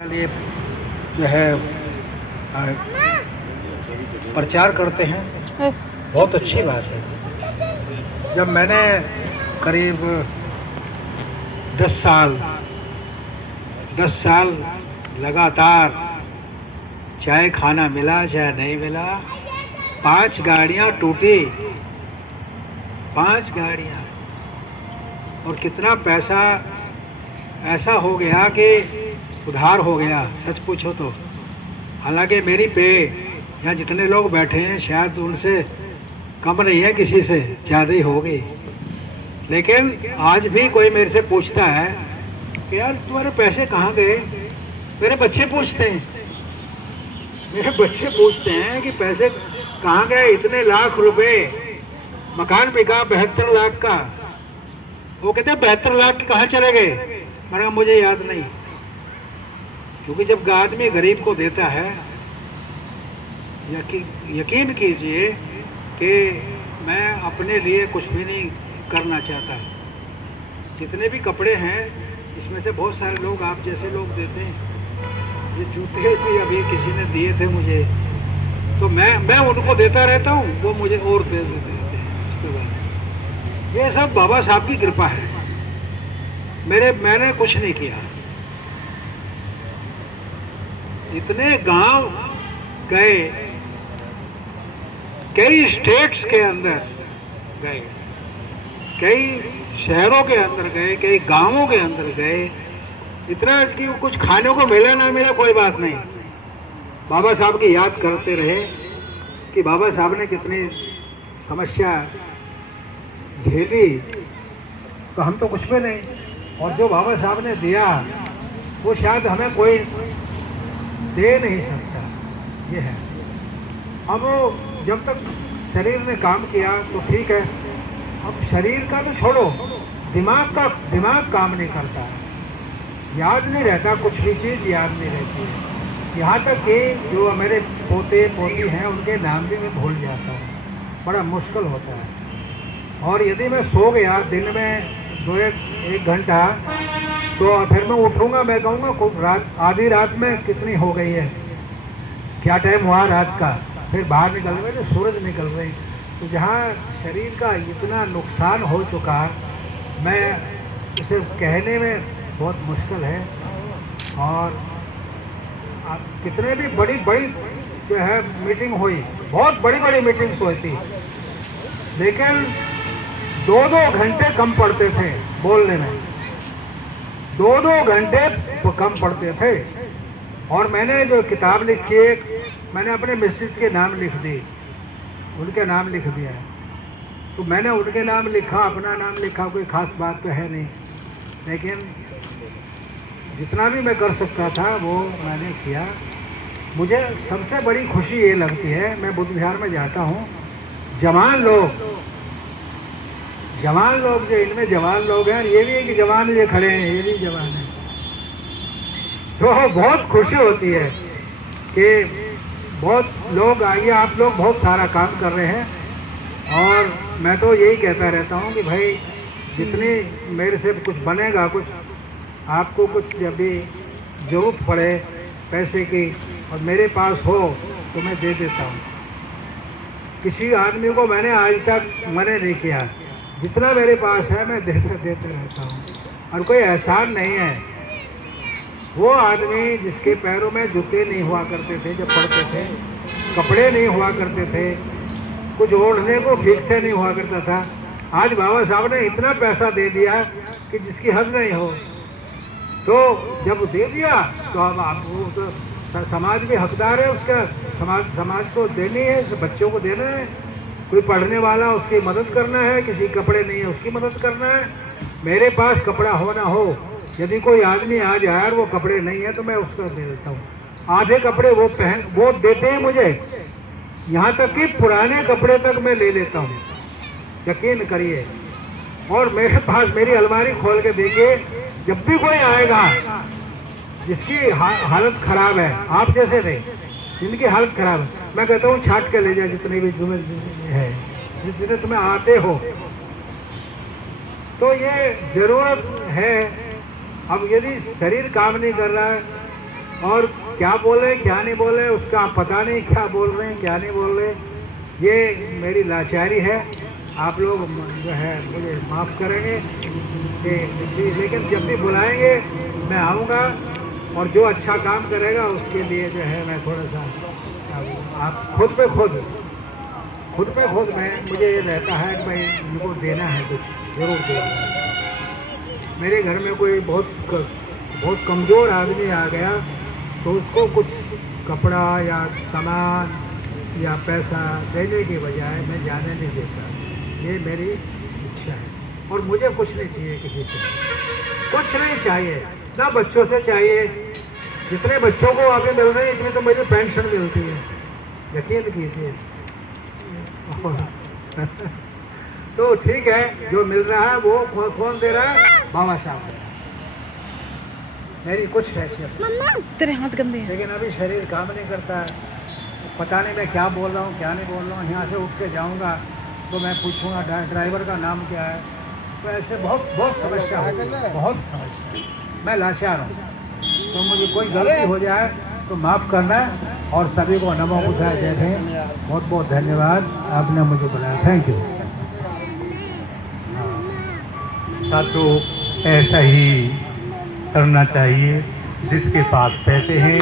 लिए जो है आ, प्रचार करते हैं, बहुत अच्छी बात है। जब मैंने करीब 10 साल लगातार, चाहे खाना मिला चाहे नहीं मिला, 5 गाड़ियाँ टूटी, 5 गाड़ियाँ, और कितना पैसा ऐसा हो गया कि उधार हो गया, सच पूछो तो। हालांकि मेरी पे यहाँ जितने लोग बैठे हैं शायद उनसे कम नहीं है, किसी से ज़्यादा ही हो गई। लेकिन आज भी कोई मेरे से पूछता है कि यार तुम्हारे पैसे कहाँ गए। मेरे बच्चे पूछते हैं कि पैसे कहाँ गए, इतने लाख रुपए, मकान बिका 72 लाख का। वो कहते हैं 72 लाख कहाँ चले गए। मैंने कहा मुझे याद नहीं, क्योंकि जब आदमी गरीब को देता है, यकीन कीजिए कि मैं अपने लिए कुछ भी नहीं करना चाहता। जितने भी कपड़े हैं इसमें से बहुत सारे लोग आप जैसे लोग देते हैं। ये जूते भी अभी किसी ने दिए थे मुझे, तो मैं उनको देता रहता हूँ, वो मुझे और दे देते हैं। इसके बाद ये सब बाबा साहब की कृपा है, मैंने कुछ नहीं किया। इतने गांव गए, कई स्टेट्स के अंदर गए, कई शहरों के अंदर गए, कई गांवों के अंदर गए। इतना कि कुछ खाने को मिला ना मिला कोई बात नहीं, बाबा साहब की याद करते रहे कि बाबा साहब ने कितनी समस्या झेली, तो हम तो कुछ भी नहीं। और जो बाबा साहब ने दिया वो शायद हमें कोई दे नहीं सकता, ये है। अब जब तक शरीर ने काम किया तो ठीक है, अब शरीर का तो छोड़ो, दिमाग काम नहीं करता, याद नहीं रहता, कुछ भी चीज़ याद नहीं रहती है। यहाँ तक कि जो मेरे पोते पोती हैं उनके नाम भी मैं भूल जाता हूँ, बड़ा मुश्किल होता है। और यदि मैं सो गया दिन में 1 घंटा, तो फिर मैं उठूँगा, मैं कहूँगा रात, आधी रात में कितनी हो गई है, क्या टाइम हुआ रात का, फिर बाहर निकल गए तो सूरज निकल गई। तो जहाँ शरीर का इतना नुकसान हो चुका, मैं उसे कहने में बहुत मुश्किल है। और कितने भी बड़ी जो है मीटिंग हुई, बहुत बड़ी मीटिंग्स हुई थी, लेकिन 2-2 घंटे कम पड़ते थे बोलने में, 2-2 घंटे कम पड़ते थे। और मैंने जो किताब लिखी है, मैंने अपने मिसेस के नाम लिख दी, उनके नाम लिख दिया है। तो मैंने उनके नाम लिखा, अपना नाम लिखा, कोई ख़ास बात तो है नहीं, लेकिन जितना भी मैं कर सकता था वो मैंने किया। मुझे सबसे बड़ी खुशी ये लगती है, मैं बुद्ध विहार में जाता हूँ, जवान लोग जो इनमें जवान लोग हैं, ये भी एक जवान ये खड़े हैं, ये भी जवान हैं, तो बहुत खुशी होती है कि बहुत लोग आइए, आप लोग बहुत सारा काम कर रहे हैं। और मैं तो यही कहता रहता हूँ कि भाई जितनी मेरे से कुछ बनेगा, कुछ आपको कुछ जब भी ज़रूरत पड़े पैसे की और मेरे पास हो तो मैं दे देता हूँ। किसी आदमी को मैंने आज तक मना नहीं किया, जितना मेरे पास है मैं देते रहता हूँ। और कोई एहसान नहीं है। वो आदमी जिसके पैरों में जूते नहीं हुआ करते थे जब पढ़ते थे, कपड़े नहीं हुआ करते थे, कुछ ओढ़ने को ठीक से नहीं हुआ करता था, आज बाबा साहब ने इतना पैसा दे दिया कि जिसकी हद नहीं हो। तो जब दे दिया तो अब आप वो तो समाज भी हकदार है उसका, समाज को देनी है, बच्चों को देना है, कोई पढ़ने वाला उसकी मदद करना है, किसी कपड़े नहीं है उसकी मदद करना है। मेरे पास कपड़ा हो ना हो, यदि कोई आदमी आ जाए और वो कपड़े नहीं है तो मैं उसको दे देता हूँ। आधे कपड़े वो देते हैं मुझे, यहाँ तक कि पुराने कपड़े तक मैं ले लेता हूँ, यकीन करिए। और मेरे पास, मेरी अलमारी खोल के देखिए, जब भी कोई आएगा जिसकी हालत ख़राब है, आप जैसे नहीं, जिनकी हालत ख़राब है, मैं कहता हूँ छाट के ले जाए, जितने भी तुम्हें है, जितने तुम्हें आते हो। तो ये ज़रूरत है। अब यदि शरीर काम नहीं कर रहा है और क्या बोले क्या नहीं बोले उसका पता नहीं, क्या बोल रहे हैं क्या नहीं बोल रहे। ये मेरी लाचारी है, आप लोग जो है मुझे माफ़ करेंगे कि लेकिन जब भी बुलाएंगे मैं आऊँगा, और जो अच्छा काम करेगा उसके लिए जो है मैं थोड़ा सा आप खुद पे खुद मैं मुझे ये रहता है कि भाई इनको देना है, कुछ ज़रूर देना है। मेरे घर में कोई बहुत कमज़ोर आदमी आ गया तो उसको कुछ कपड़ा या सामान या पैसा देने की बजाय मैं जाने नहीं देता। ये मेरी इच्छा है और मुझे कुछ नहीं चाहिए, किसी से कुछ नहीं चाहिए, ना बच्चों से चाहिए। जितने बच्चों को अभी मिल रहे हैं इतनी तो मुझे पेंशन मिलती है, यकीन कीजिए। तो ठीक है, जो मिल रहा है वो कौन दे रहा है? बाबा साहब। मेरी कुछ हैसियत, तेरे हाथ गंदे हैं। लेकिन अभी शरीर काम नहीं करता है, पता नहीं मैं क्या बोल रहा हूँ क्या नहीं बोल रहा हूँ। यहाँ से उठ के जाऊँगा तो मैं पूछूँगा ड्राइवर का नाम क्या है, तो ऐसे बहुत समस्या है, बहुत समस्या। मैं लाचार हूँ, तो मुझे कोई गलती हो जाए तो माफ़ करना। और सभी को नमो बुद्धाय जय भीम। बहुत बहुत धन्यवाद, आपने मुझे बुलाया, थैंक यू। साथियों, ऐसा ही करना चाहिए। जिसके पास पैसे हैं